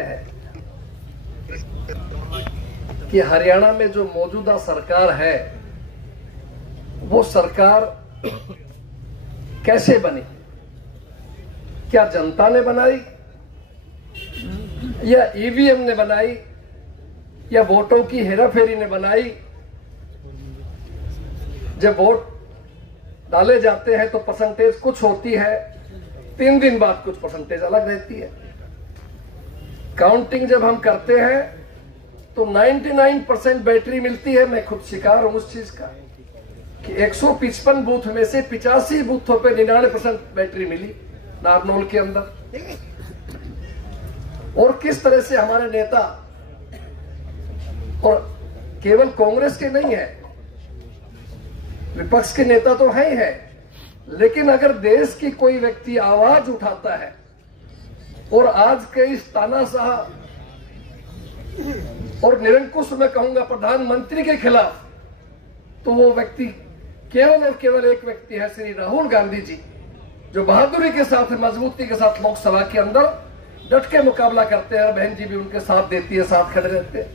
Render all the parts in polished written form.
है कि हरियाणा में जो मौजूदा सरकार है वो सरकार कैसे बनी, क्या जनता ने बनाई या ईवीएम ने बनाई या वोटों की हेराफेरी ने बनाई। जब वोट डाले जाते हैं तो परसेंटेज कुछ होती है, 3 दिन बाद कुछ परसेंटेज अलग रहती है। काउंटिंग जब हम करते हैं तो 99% बैटरी मिलती है। मैं खुद शिकार हूं उस चीज का कि 155 बूथ में से 85 बूथों पे 99% बैटरी मिली नारनौल के अंदर। और किस तरह से हमारे नेता, और केवल कांग्रेस के नहीं है, विपक्ष के नेता तो है ही है, लेकिन अगर देश की कोई व्यक्ति आवाज उठाता है और आज के इस तानाशाह और निरंकुश मैं कहूंगा प्रधानमंत्री के खिलाफ, तो वो व्यक्ति केवल और केवल एक व्यक्ति है, श्री राहुल गांधी जी, जो बहादुरी के साथ, मजबूती के साथ लोकसभा के अंदर डट के मुकाबला करते हैं। बहन जी भी उनके साथ देती है, साथ खड़े रहते हैं।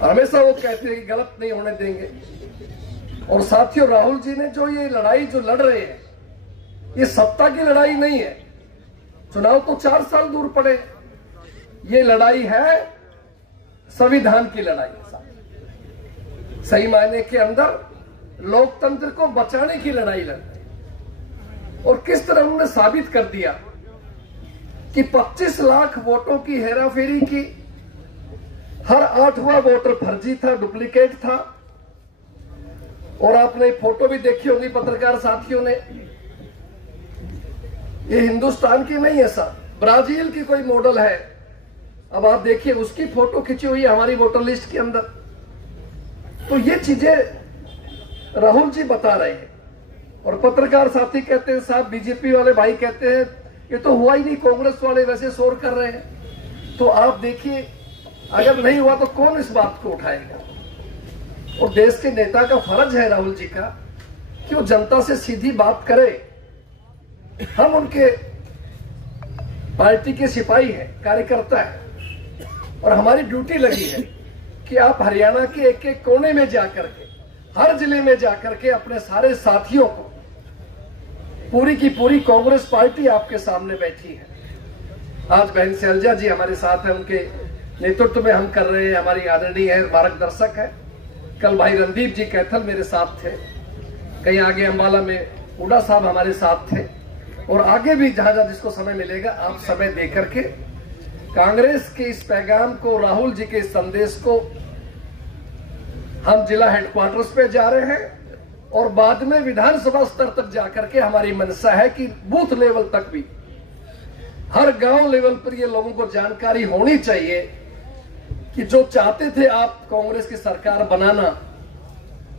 हमेशा वो कहते हैं कि गलत नहीं होने देंगे। और साथियों, राहुल जी ने जो ये लड़ाई जो लड़ रहे हैं, ये सत्ता की लड़ाई नहीं है। चुनाव तो 4 साल दूर पड़े, ये लड़ाई है संविधान की लड़ाई। सही मायने के अंदर लोकतंत्र को बचाने की लड़ाई लड़ रहे। और किस तरह उन्होंने साबित कर दिया कि 25 लाख वोटों की हेराफेरी की, हर 8वां वोटर फर्जी था, डुप्लीकेट था। और आपने फोटो भी देखी होगी पत्रकार साथियों ने, ये हिंदुस्तान की नहीं है सर, ब्राजील की कोई मॉडल है। अब आप देखिए, उसकी फोटो खींची हुई है हमारी वोटर लिस्ट के अंदर। तो ये चीजें राहुल जी बता रहे हैं। और पत्रकार साथी कहते हैं, साहब बीजेपी वाले भाई कहते हैं ये तो हुआ ही नहीं, कांग्रेस वाले वैसे शोर कर रहे हैं। तो आप देखिए, अगर नहीं हुआ तो कौन इस बात को उठाएगा। और देश के नेता का फर्ज है राहुल जी का कि वो जनता से सीधी बात करे। हम उनके पार्टी के सिपाही हैं, कार्यकर्ता हैं, और हमारी ड्यूटी लगी है कि आप हरियाणा के एक एक कोने में जाकर के, हर जिले में जाकर के अपने सारे साथियों को, पूरी की पूरी कांग्रेस पार्टी आपके सामने बैठी है। आज बहन शैलजा जी हमारे साथ है, उनके नेतृत्व में हम कर रहे हैं। हमारी आदरणीय है, मार्गदर्शक है। कल भाई रणदीप जी कैथल मेरे साथ थे, कहीं आगे अंबाला में हुड्डा साहब हमारे साथ थे। और आगे भी जहां जहां जिसको समय मिलेगा, आप समय देकर के कांग्रेस के इस पैगाम को, राहुल जी के इस संदेश को, हम जिला हेडक्वार्टर्स पे जा रहे हैं और बाद में विधानसभा स्तर तक जाकर के हमारी मंशा है कि बूथ लेवल तक भी, हर गांव लेवल पर ये लोगों को जानकारी होनी चाहिए कि जो चाहते थे आप कांग्रेस की सरकार बनाना,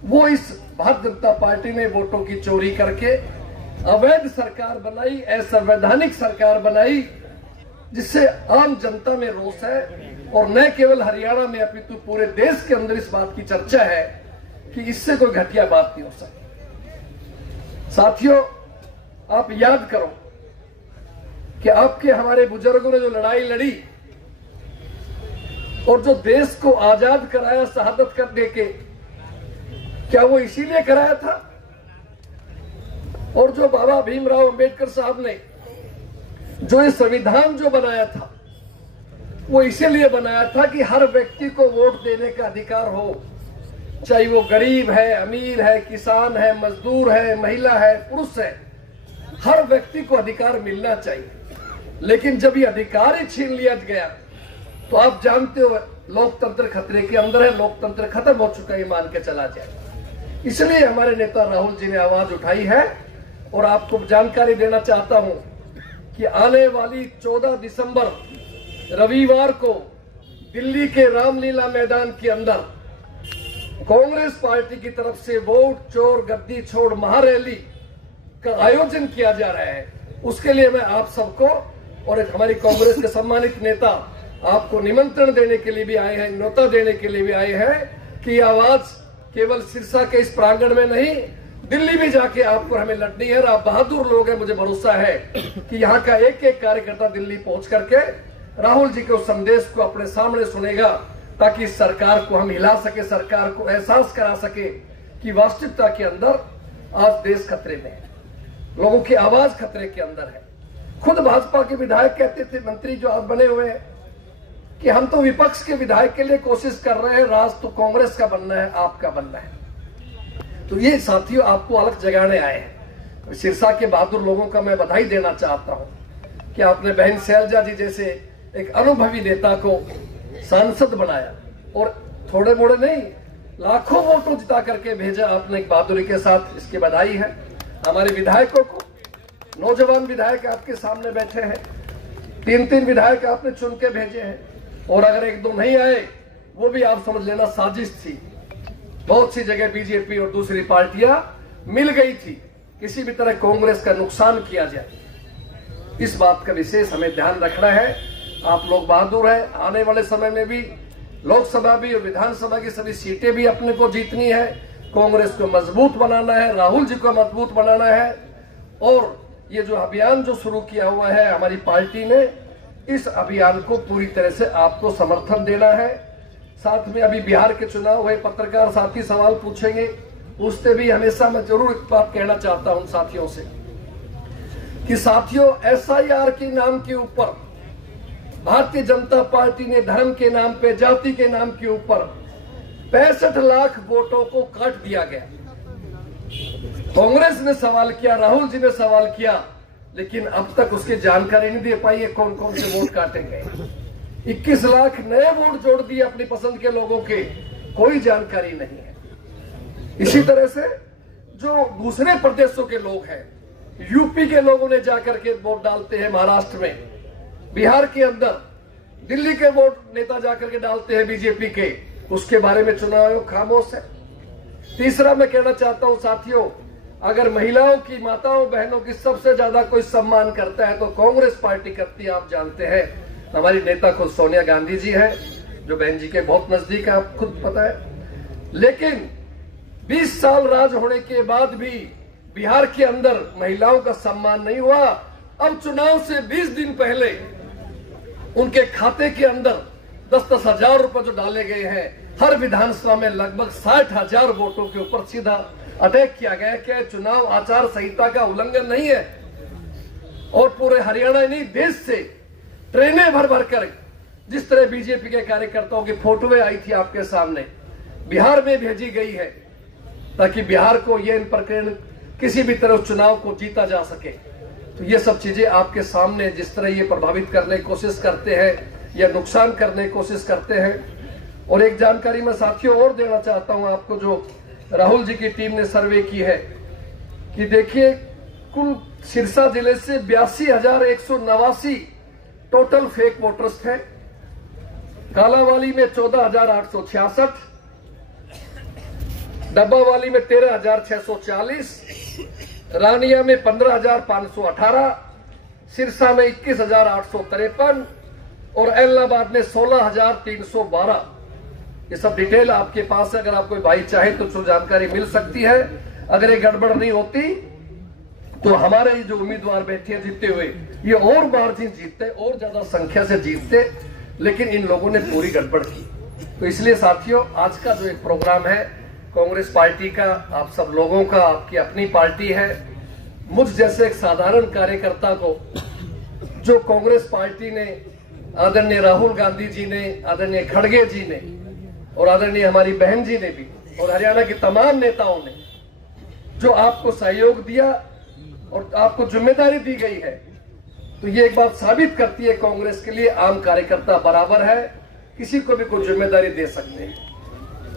वो इस भारतीय जनता पार्टी ने वोटों की चोरी करके अवैध सरकार बनाई, असंवैधानिक सरकार बनाई, जिससे आम जनता में रोष है। और न केवल हरियाणा में अपितु पूरे देश के अंदर इस बात की चर्चा है कि इससे कोई घटिया बात नहीं हो सकती। साथियों, आप याद करो कि आपके हमारे बुजुर्गों ने जो लड़ाई लड़ी और जो देश को आजाद कराया शहादत करने के, क्या वो इसीलिए कराया था? और जो बाबा भीमराव अंबेडकर साहब ने जो ये संविधान जो बनाया था, वो इसीलिए बनाया था कि हर व्यक्ति को वोट देने का अधिकार हो, चाहे वो गरीब है, अमीर है, किसान है, मजदूर है, महिला है, पुरुष है, हर व्यक्ति को अधिकार मिलना चाहिए। लेकिन जब ये अधिकार ही छीन लिया गया तो आप जानते हो लोकतंत्र खतरे के अंदर है, लोकतंत्र खत्म हो चुका है, मान के चला जाए। इसलिए हमारे नेता राहुल जी ने आवाज उठाई है। और आपको जानकारी देना चाहता हूं कि आने वाली 14 दिसंबर रविवार को दिल्ली के रामलीला मैदान के अंदर कांग्रेस पार्टी की तरफ से वोट चोर गद्दी छोड़ महारैली का आयोजन किया जा रहा है। उसके लिए मैं आप सबको और हमारी कांग्रेस के सम्मानित नेता आपको निमंत्रण देने के लिए भी आए हैं, न्योता देने के लिए भी आए हैं कि आवाज केवल सिरसा के इस प्रांगण में नहीं, दिल्ली भी जाके आपको हमें लड़नी है। और आप बहादुर लोग हैं, मुझे भरोसा है कि यहाँ का एक एक कार्यकर्ता दिल्ली पहुंच करके राहुल जी के उस संदेश को अपने सामने सुनेगा, ताकि सरकार को हम हिला सके, सरकार को एहसास करा सके कि वास्तविकता के अंदर आज देश खतरे में है, लोगों की आवाज खतरे के अंदर है। खुद भाजपा के विधायक कहते थे, मंत्री जो आज बने हुए हैं, कि हम तो विपक्ष के विधायक के लिए कोशिश कर रहे हैं, राज तो कांग्रेस का बनना है, आपका बनना है। तो ये साथियों आपको अलग जगाने आए हैं। सिरसा के बहादुर लोगों का मैं बधाई देना चाहता हूं कि आपने बहन शैलजा जी जैसे एक अनुभवी नेता को सांसद बनाया, और थोड़े मोड़े नहीं, लाखों वोटों जिता करके भेजा आपने एक बहादुरी के साथ, इसकी बधाई है। हमारे विधायकों को, नौजवान विधायक आपके सामने बैठे हैं, 3-3 विधायक आपने चुन के भेजे हैं, और अगर 1-2 नहीं आए वो भी आप समझ लेना साजिश थी। बहुत सी जगह बीजेपी और दूसरी पार्टियां मिल गई थी, किसी भी तरह कांग्रेस का नुकसान किया जाए। इस बात का विशेष हमें ध्यान रखना है। आप लोग बहादुर हैं, आने वाले समय में भी लोकसभा भी और विधानसभा की सभी सीटें भी अपने को जीतनी है, कांग्रेस को मजबूत बनाना है, राहुल जी को मजबूत बनाना है। और ये जो अभियान जो शुरू किया हुआ है हमारी पार्टी ने, इस अभियान को पूरी तरह से आपको समर्थन देना है। साथ में अभी बिहार के चुनाव हुए, पत्रकार साथी सवाल पूछेंगे, उससे भी हमेशा मैं जरूर एक बात कहना चाहता हूं साथियों से कि साथियों, SIR के नाम के ऊपर भारतीय जनता पार्टी ने धर्म के नाम पे, जाति के नाम के ऊपर 65 लाख वोटों को काट दिया गया। कांग्रेस ने सवाल किया, राहुल जी ने सवाल किया, लेकिन अब तक उसकी जानकारी नहीं दे पाई है कौन कौन से वोट काटे गए। 21 लाख नए वोट जोड़ दिए अपनी पसंद के लोगों के, कोई जानकारी नहीं है। इसी तरह से जो दूसरे प्रदेशों के लोग हैं, यूपी के लोगों ने जाकर के वोट डालते हैं महाराष्ट्र में, बिहार के अंदर दिल्ली के वोट नेता जाकर के डालते हैं बीजेपी के, उसके बारे में चुनाव आयोग खामोश है। तीसरा मैं कहना चाहता हूं साथियों, अगर महिलाओं की, माताओं बहनों की सबसे ज्यादा कोई सम्मान करता है तो कांग्रेस पार्टी करती है। आप जानते हैं हमारी नेता खुद सोनिया गांधी जी है, जो बहन जी के बहुत नजदीक है, आप खुद पता है। लेकिन 20 साल राज होने के बाद भी बिहार के अंदर महिलाओं का सम्मान नहीं हुआ। अब चुनाव से 20 दिन पहले उनके खाते के अंदर 10-10 हजार रुपए जो डाले गए हैं, हर विधानसभा में लगभग 60,000 वोटों के ऊपर सीधा अटैक किया गया कि चुनाव आचार संहिता का उल्लंघन नहीं है। और पूरे हरियाणा नहीं, देश से ट्रेनें भर भर कर जिस तरह बीजेपी के कार्यकर्ताओं की फोटोएं आई थी आपके सामने, बिहार में भेजी गई है, ताकि बिहार को ये इन प्रकरण किसी भी तरह चुनाव को जीता जा सके। तो ये सब चीजें आपके सामने, जिस तरह ये प्रभावित करने की कोशिश करते हैं या नुकसान करने की कोशिश करते हैं। और एक जानकारी मैं साथियों और देना चाहता हूं आपको, जो राहुल जी की टीम ने सर्वे की है, कि देखिए कुल सिरसा जिले से 82,189 टोटल फेक वोटर्स थे। कालावाली में 14,866, डब्बावाली में 13,640, रानिया में 15,518, सिरसा में 21,853 और इलाहाबाद में 16,312। ये सब डिटेल आपके पास है, अगर आप कोई भाई चाहे तो जानकारी मिल सकती है। अगर ये गड़बड़ नहीं होती तो हमारे ये जो उम्मीदवार बैठे हैं जीतते हुए, ये और मार्जिन जीतते, और ज्यादा संख्या से जीतते, लेकिन इन लोगों ने पूरी गड़बड़ की। तो इसलिए साथियों, आज का जो एक प्रोग्राम है कांग्रेस पार्टी का, आप सब लोगों का, आपकी अपनी पार्टी है। मुझ जैसे एक साधारण कार्यकर्ता को, जो कांग्रेस पार्टी ने, आदरणीय राहुल गांधी जी ने, आदरणीय खड़गे जी ने और आदरणीय हमारी बहन जी ने भी, और हरियाणा के तमाम नेताओं ने जो आपको सहयोग दिया और आपको जिम्मेदारी दी गई है, तो ये एक बात साबित करती है कांग्रेस के लिए आम कार्यकर्ता बराबर है, किसी को भी कोई जिम्मेदारी दे सकते हैं।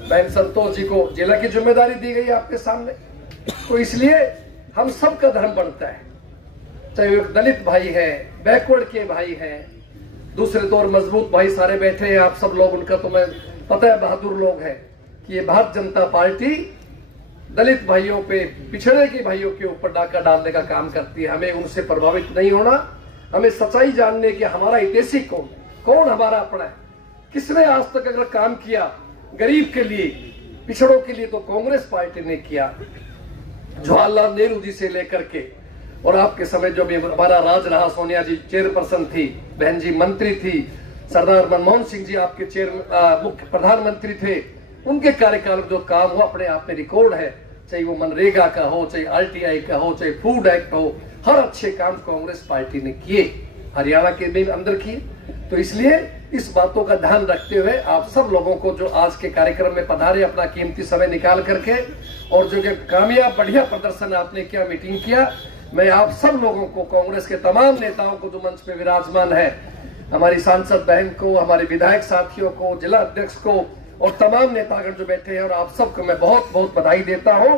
बहन संतोष जी को जिला की जिम्मेदारी दी गई आपके सामने, तो इसलिए हम सबका धर्म बनता है, चाहे एक दलित भाई है, बैकवर्ड के भाई हैं, दूसरे तौर मजबूत भाई सारे बैठे हैं आप सब लोग, उनका तो मैं पता है बहादुर लोग हैं, कि ये भारतीय जनता पार्टी दलित भाइयों पे, पिछड़े के भाइयों के ऊपर डाका डालने का काम करती है। हमें उनसे प्रभावित नहीं होना, हमें सच्चाई जानने की हमारा हितैषी कौन, कौन हमारा अपना है, किसने आज तक अगर काम किया गरीब के लिए, पिछड़ों के लिए, तो कांग्रेस पार्टी ने किया। जवाहरलाल नेहरू जी से लेकर के और आपके समय जो भी हमारा राज रहा, सोनिया जी चेयरपर्सन थी, बहन जी मंत्री थी, सरदार मनमोहन सिंह जी आपके मुख्य प्रधानमंत्री थे, उनके कार्यकाल में जो काम हुआ अपने आप में रिकॉर्ड है। चाहे वो मनरेगा का हो, चाहे RTI का हो, चाहे फूड एक्ट हो, हर अच्छे काम कांग्रेस पार्टी ने किए, हरियाणा के भी अंदर किए। तो इसलिए इस बातों का ध्यान रखते हुए आप सब लोगों को जो आज के कार्यक्रम में पधारे, अपना कीमती समय निकाल करके, और जो कामयाब बढ़िया प्रदर्शन आपने किया, मीटिंग किया, मैं आप सब लोगों को, कांग्रेस के तमाम नेताओं को जो मंच पे विराजमान है, हमारी सांसद बहन को, हमारे विधायक साथियों को, जिला अध्यक्ष को और तमाम नेतागण जो बैठे हैं, और आप सबको मैं बहुत बहुत बधाई देता हूं।